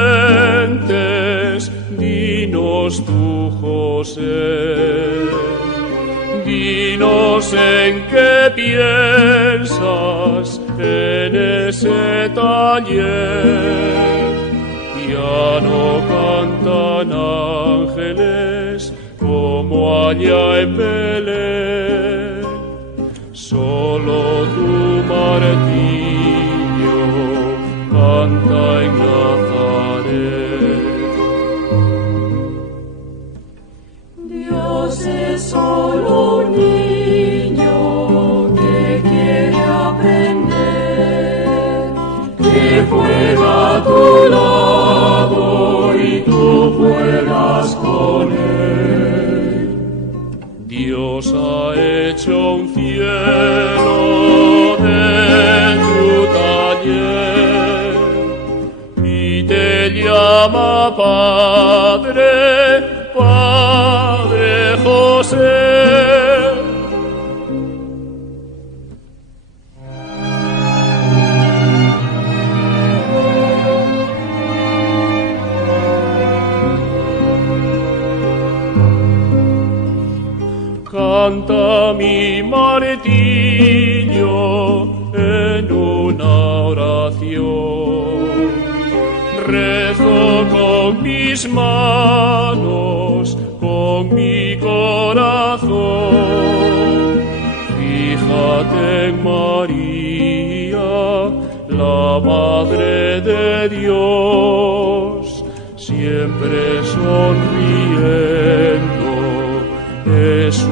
sientes, dinos tú, José. Dinos en qué piensas en ese taller. Ya no cantan ángeles como allá en Belén. Solo tu martirio canta en Nazaret. Dios es solo un niño que quiere aprender, que juega a tu lado y tú juegas con él. Dios ha hecho un cielo de tu taller y te llama Padre, Padre José. Canta mi martirio en una oración. Rezo con mis manos, con mi corazón. Fíjate en María, la Madre de Dios, siempre sonriendo. Es